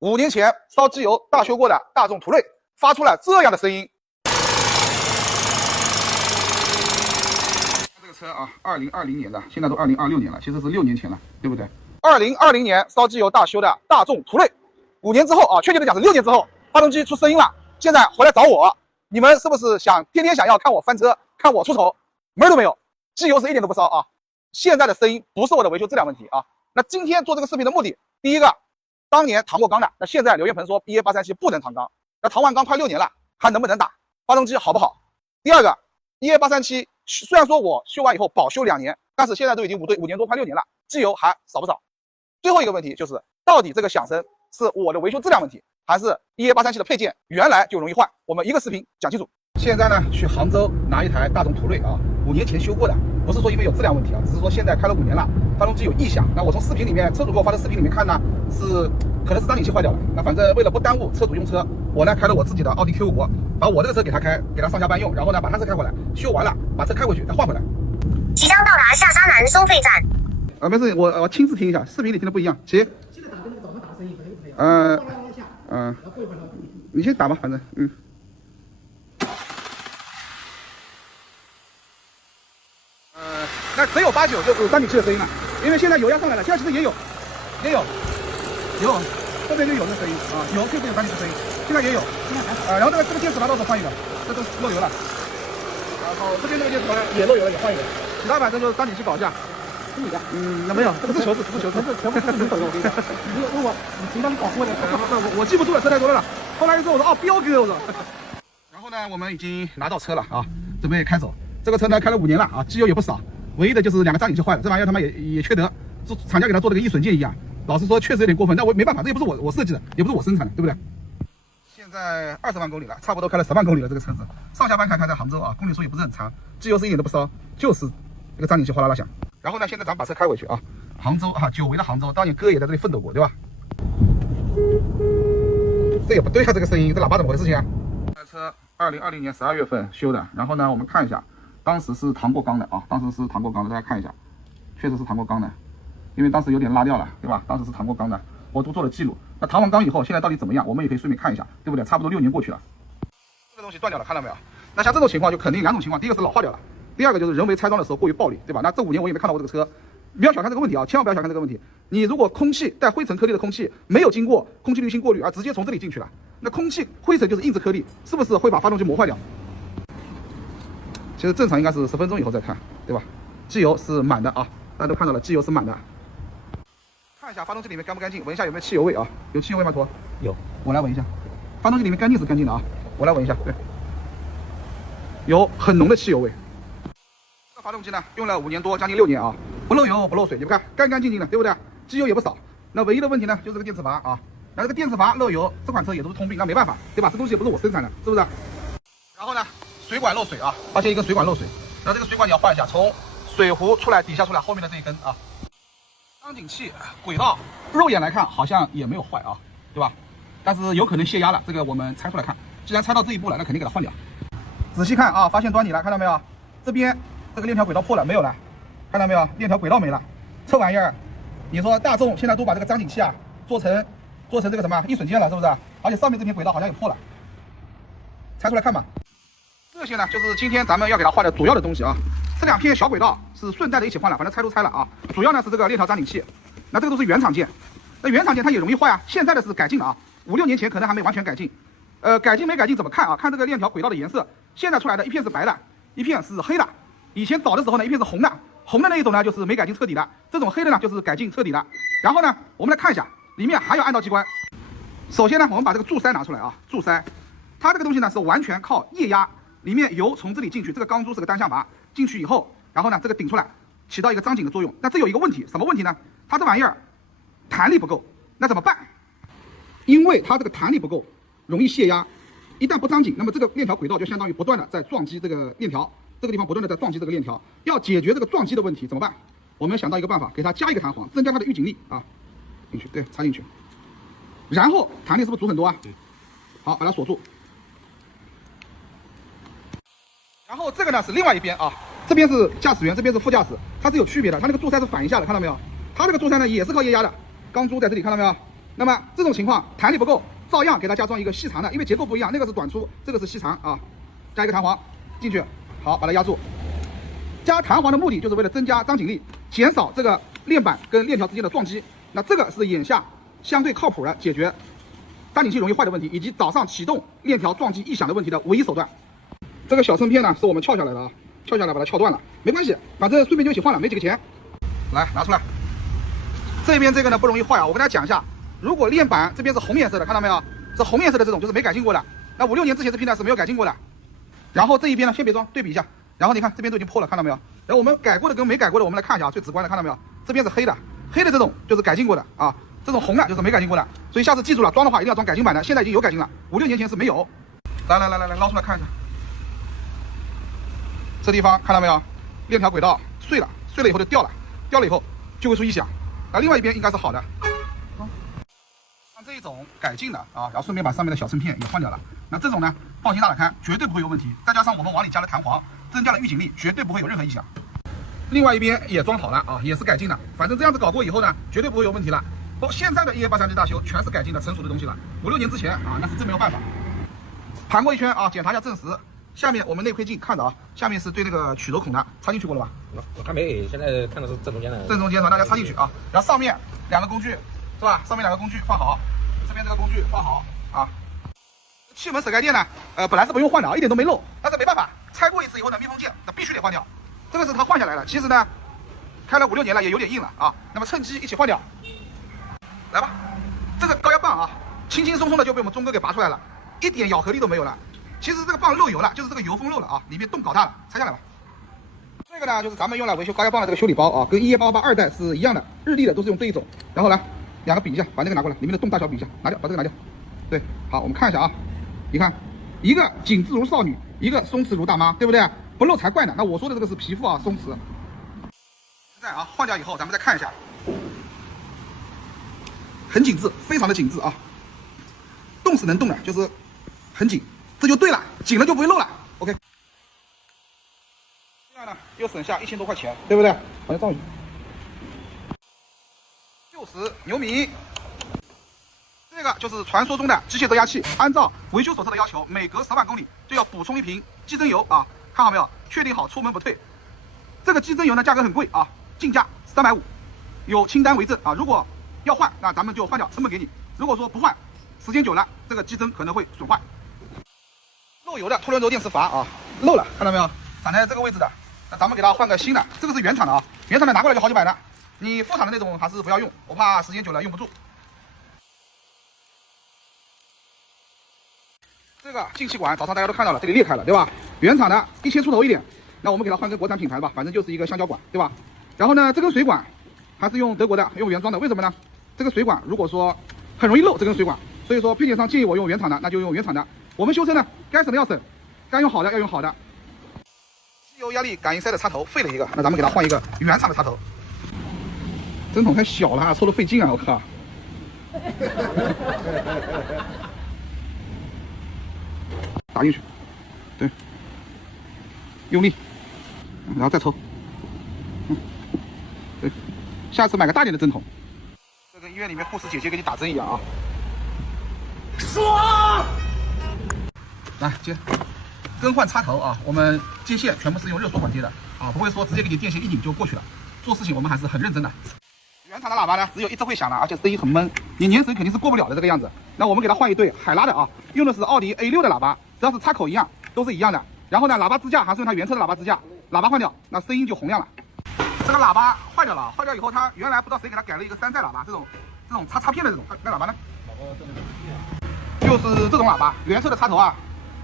5年前烧机油大修过的大众途锐发出了这样的声音。这个车啊，2020年的，现在都2026年了，其实是6年前了，对不对？2020年烧机油大修的大众途锐，5年之后啊，确切的讲是6年之后，发动机出声音了，现在回来找我，你们是不是天天想要看我翻车，看我出丑？门儿都没有，机油是一点都不烧啊。现在的声音不是我的维修质量问题啊。那今天做这个视频的目的，第一个，当年唐过缸的，那现在刘彦鹏说 EA837 不能唐缸，那唐完缸快6年了，还能不能打？发动机好不好？第二个 ，EA837 虽然说我修完以后保修2年，但是现在都已经5年多快6年了，机油还少不少？最后一个问题就是，到底这个响声是我的维修质量问题，还是 EA837 的配件原来就容易坏？我们一个视频讲清楚。现在呢，去杭州拿一台大众途锐啊，5年前修过的，不是说因为有质量问题啊，只是说现在开了5年了，发动机有异响。那我从视频里面，车主给我发的视频里面看呢，可能是张紧器坏掉了。那反正为了不耽误车主用车，我呢开了我自己的奥迪 Q5，把我这个车给他开，给他上下班用，然后呢把他车开回来，修完了把车开回去再换回来。即将到达下沙南收费站。没事，我亲自听一下，视频里听的不一样。行。现在打跟那个早上打的声音可能不一样。你先打吧，反正那只有89就是张紧器的声音了，因为现在油压上来了，现在其实也有，后面就有这声音啊，有确实有张紧器的声音，现在也有，然后这个电池拔到时候换一个，这都漏油了，然后这边那个电池拔也漏油了，也换一个，其他反正就是张紧器搞一下。那没有，这是球子，全部是你手的，我跟你讲。如果你谁让你搞过的，我记不住了，车太多了。后来一说，我说哦，彪哥，我说。然后呢，我们已经拿到车了啊，准备开走。这个车呢开了5年了啊，机油也不少，唯一的就是2个张紧器坏了，这玩意儿他妈也缺德，厂家给他做了个易损件一样。老实说，确实有点过分，但我没办法，这也不是我设计的，也不是我生产的，对不对？现在20万公里了，差不多开了10万公里了，这个车子上下班开在杭州啊，公里数也不是很长，机油是一点都不烧，就是这个张紧器哗啦啦响。然后呢，现在咱们把车开回去啊，杭州啊，久违的杭州，当年哥也在这里奋斗过，对吧？这也不对啊，这个声音，这喇叭怎么回事情啊？这台车2020年12月份修的，然后呢，我们看一下，当时是唐过缸的啊，大家看一下，确实是唐过缸的，因为当时有点拉掉了，对吧？当时是唐过缸的，我都做了记录。那唐完缸以后，现在到底怎么样？我们也可以顺便看一下，对不对？差不多6年过去了，这个东西断掉了，看到没有？那像这种情况就肯定2种情况，第一个是老化掉了。第二个就是人为拆装的时候过于暴力，对吧？那这5年我也没看到过这个车，不要小看这个问题啊，千万不要小看这个问题。你如果空气带灰尘颗粒的空气没有经过空气滤芯过滤，而直接从这里进去了，那空气灰尘就是硬质颗粒，是不是会把发动机磨坏掉？其实正常应该是10分钟以后再看，对吧？机油是满的啊，大家都看到了，机油是满的。看一下发动机里面干不干净，闻一下有没有汽油味啊？有汽油味吗？托？有，我来闻一下。发动机里面干净是干净的啊，我来闻一下，对，有很浓的汽油味。发动机呢，用了5年多，将近6年啊，不漏油不漏水，你们看干干净净的，对不对？机油也不少。那唯一的问题呢，就是这个电磁阀啊。那这个电磁阀漏油，这款车也都是通病，那没办法，对吧？这东西也不是我生产的，是不是？然后呢，水管漏水啊，发现一根水管漏水，那这个水管你要换一下，从水壶出来底下出来后面的这一根啊。张紧器轨道肉眼来看好像也没有坏啊，对吧？但是有可能泄压了，这个我们拆出来看。既然拆到这一步了，那肯定给它换掉。仔细看啊，发现端倪了，看到没有？这边这个链条轨道破了没有了？看到没有？链条轨道没了。这玩意儿，你说大众现在都把这个张紧器啊做成这个什么易损件了，是不是？而且上面这片轨道好像也破了，拆出来看吧。这些呢，就是今天咱们要给它换的主要的东西啊。这2片小轨道是顺带的一起换了，反正拆都拆了啊。主要呢是这个链条张紧器，那这个都是原厂件。那原厂件它也容易坏啊，现在的是改进了啊，5、6年前可能还没完全改进。改进没改进怎么看啊？看这个链条轨道的颜色，现在出来的一片是白的，一片是黑的。以前早的时候呢，一片是红的，红的那一种呢就是没改进彻底的，这种黑的呢就是改进彻底的。然后呢，我们来看一下，里面还有暗道机关。首先呢，我们把这个柱塞拿出来啊，柱塞，它这个东西呢是完全靠液压，里面油从这里进去，这个钢珠是个单向阀，进去以后，然后呢这个顶出来，起到一个张紧的作用。那这有一个问题，什么问题呢？它这玩意儿弹力不够，那怎么办？因为它这个弹力不够，容易泄压。一旦不张紧，那么这个链条轨道就相当于不断的在撞击这个链条，这个地方不断的在撞击这个链条。要解决这个撞击的问题怎么办？我们想到一个办法，给它加一个弹簧，增加它的预警力啊，进去，对，插进去，然后弹力是不是足很多啊？好，把它锁住。然后这个呢是另外一边啊，这边是驾驶员，这边是副驾驶，它是有区别的，它那个柱塞是反一下的，看到没有？它这个柱塞呢也是靠液压的，钢珠在这里，看到没有？那么这种情况弹力不够，照样给它加装一个细长的，因为结构不一样，那个是短粗，这个是细长啊，加一个弹簧进去，好，把它压住。加弹簧的目的就是为了增加张紧力，减少这个链板跟链条之间的撞击。那这个是眼下相对靠谱的解决张紧器容易坏的问题，以及早上启动链条撞击异响的问题的唯一手段。这个小衬片呢是我们撬下来的啊，撬下来把它撬断了，没关系，反正顺便就一起换了，没几个钱。来拿出来，这边这个呢不容易坏啊，我跟大家讲一下，如果链板这边是红颜色的，看到没有？是红颜色的这种就是没改进过的，那5、6年之前这批呢是没有改进过的。然后这一边呢先别装，对比一下。然后你看这边都已经破了，看到没有？然后我们改过的跟没改过的，我们来看一下啊，最直观的看到没有？这边是黑的，黑的这种就是改进过的啊，这种红的就是没改进过的。所以下次记住了，装的话一定要装改进版的，现在已经有改进了，5、6年前是没有。来，捞出来看一下，这地方看到没有？链条轨道碎了，碎了以后就掉了，掉了以后就会出异响。那另外一边应该是好的。像这一种改进的啊，然后顺便把上面的小衬片也换掉了。那这种呢，放心大胆开，绝对不会有问题。再加上我们往里加了弹簧，增加了预警力，绝对不会有任何异响。另外一边也装好了啊，也是改进的。反正这样子搞过以后呢，绝对不会有问题了。现在的EA837大修全是改进的成熟的东西了。5、6年之前啊，那是真没有办法。盘过一圈啊，检查一下正时。下面我们内窥镜看着啊，下面是对那个曲轴孔的，插进去过了吧？我看没，现在看的是正中间的。正中间把大家插进去啊，然后上面2个工具是吧？上面2个工具放好，这边这个工具放好啊。气门室盖垫呢，本来是不用换的啊，一点都没漏，但是没办法，拆过一次以后呢，密封件那必须得换掉。这个是它换下来的，其实呢，开了5、6年了，也有点硬了啊。那么趁机一起换掉，来吧。这个高压棒啊，轻轻松松的就被我们钟哥给拔出来了，一点咬合力都没有了。其实这个棒漏油了，就是这个油封漏了啊，里面洞搞大了，拆下来吧。这个呢，就是咱们用来维修高压棒的这个修理包啊，跟EA888二代是一样的，日立的都是用这一种。然后来2个比一下，把那个拿过来，里面的洞大小比一下，拿掉，把这个拿掉。对，好，我们看一下啊，你看，一个紧致如少女，一个松弛如大妈，对不对？不漏才怪呢。那我说的这个是皮肤啊松弛。现在啊，换掉以后，咱们再看一下，很紧致，非常的紧致啊，动是能动的，就是很紧。这就对了，紧了就不会漏了。OK， 这样呢又省下1000多块钱，对不对？好像照60牛米，这个就是传说中的机械增压器。按照维修手册的要求，每隔3万公里就要补充1瓶机增油啊，看好没有？确定好出门不退。这个机增油呢价格很贵啊，进价350，有清单为证啊。如果要换，那咱们就换掉，成本给你。如果说不换，时间久了这个机增可能会损坏。漏油的凸轮轴电磁阀啊，漏了，看到没有？长在这个位置的，那咱们给它换个新的，这个是原厂的啊，原厂的拿过来就好几百的，你副厂的那种还是不要用，我怕时间久了用不住。这个进气管早上大家都看到了，这里裂开了，对吧？原厂的1000出头一点，那我们给它换根国产品牌吧，反正就是一个橡胶管，对吧？然后呢，这根水管还是用德国的，用原装的，为什么呢？这个水管如果说很容易漏这根水管，所以说配件商建议我用原厂的，那就用原厂的。我们修车呢，该省的要省，该用好的要用好的。机油压力感应塞的插头废了一个，那咱们给它换一个原厂的插头。针筒太小了，抽的费劲啊！我靠。打进去，对，用力，然后再抽，对，下次买个大点的针筒。这跟医院里面护士姐姐给你打针一样啊。爽！来接，更换插头啊，我们接线全部是用热缩管接的啊，不会说直接给你电线一拧就过去了。做事情我们还是很认真的。原厂的喇叭呢，只有一直会响的，而且声音很闷，你年审肯定是过不了的这个样子。那我们给它换一对海拉的啊，用的是奥迪 A6的喇叭，只要是插口一样，都是一样的。然后呢，喇叭支架还是用它原车的喇叭支架，喇叭换掉，那声音就洪亮了。这个喇叭坏掉了，坏掉以后，它原来不知道谁给它改了一个山寨喇叭，这种插片的这种，那喇叭呢？就是这种喇叭，原车的插头啊，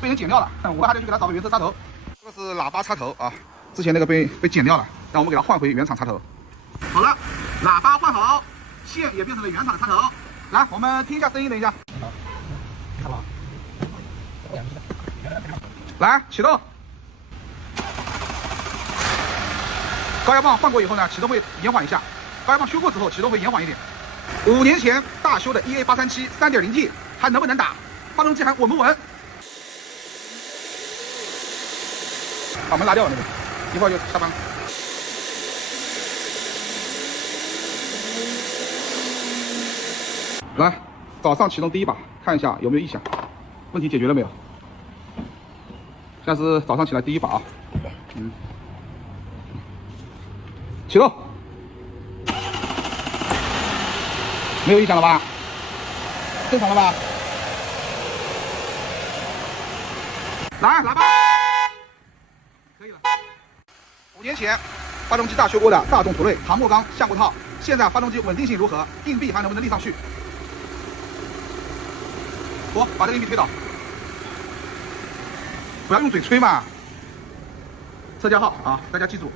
被人剪掉了，我还得去给他找个原车插头。这个是喇叭插头啊，之前那个被剪掉了，让我们给它换回原厂插头。好了，喇叭换好，线也变成了原厂的插头。来，我们听一下声音，等一下。看了。来，启动。高压棒换过以后呢，启动会延缓一下。高压棒修过之后，启动会延缓一点。5年前大修的 EA837 3.0T 还能不能打？发动机还稳不稳？把门拉掉了那个，一会儿就下班了。来。早上启动第一把，看一下有没有异响，问题解决了没有？现在是早上起来第一把啊，启动，没有异响了吧？正常了吧？来，喇叭，可以了。5年前发动机大修过的大众途锐唐墨钢橡固套，现在发动机稳定性如何？硬币还能不能立上去？把这个硬币推倒，不要用嘴吹嘛。车架号啊，大家记住。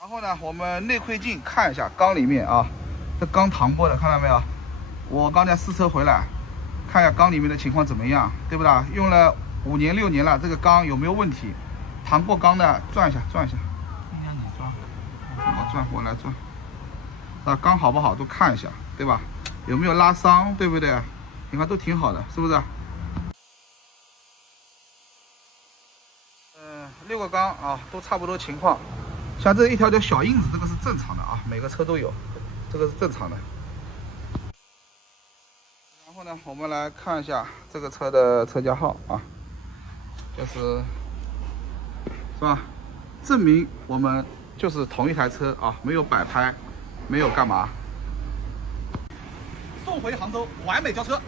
然后呢，我们内窥镜看一下缸里面啊，这缸搪过的，看到没有？我刚才试车回来，看一下缸里面的情况怎么样，对不对？用了5年6年了，这个缸有没有问题？搪过缸的转一下，转一下，应该你转，我转，我来转。那缸好不好都看一下，对吧？有没有拉伤，对不对？你看都挺好的，是不是？6个缸啊，都差不多情况。像这一条条小印子，这个是正常的啊，每个车都有，这个是正常的。然后呢，我们来看一下这个车的车架号啊，是吧？证明我们就是同一台车啊，没有摆拍，没有干嘛。送回杭州，完美交车。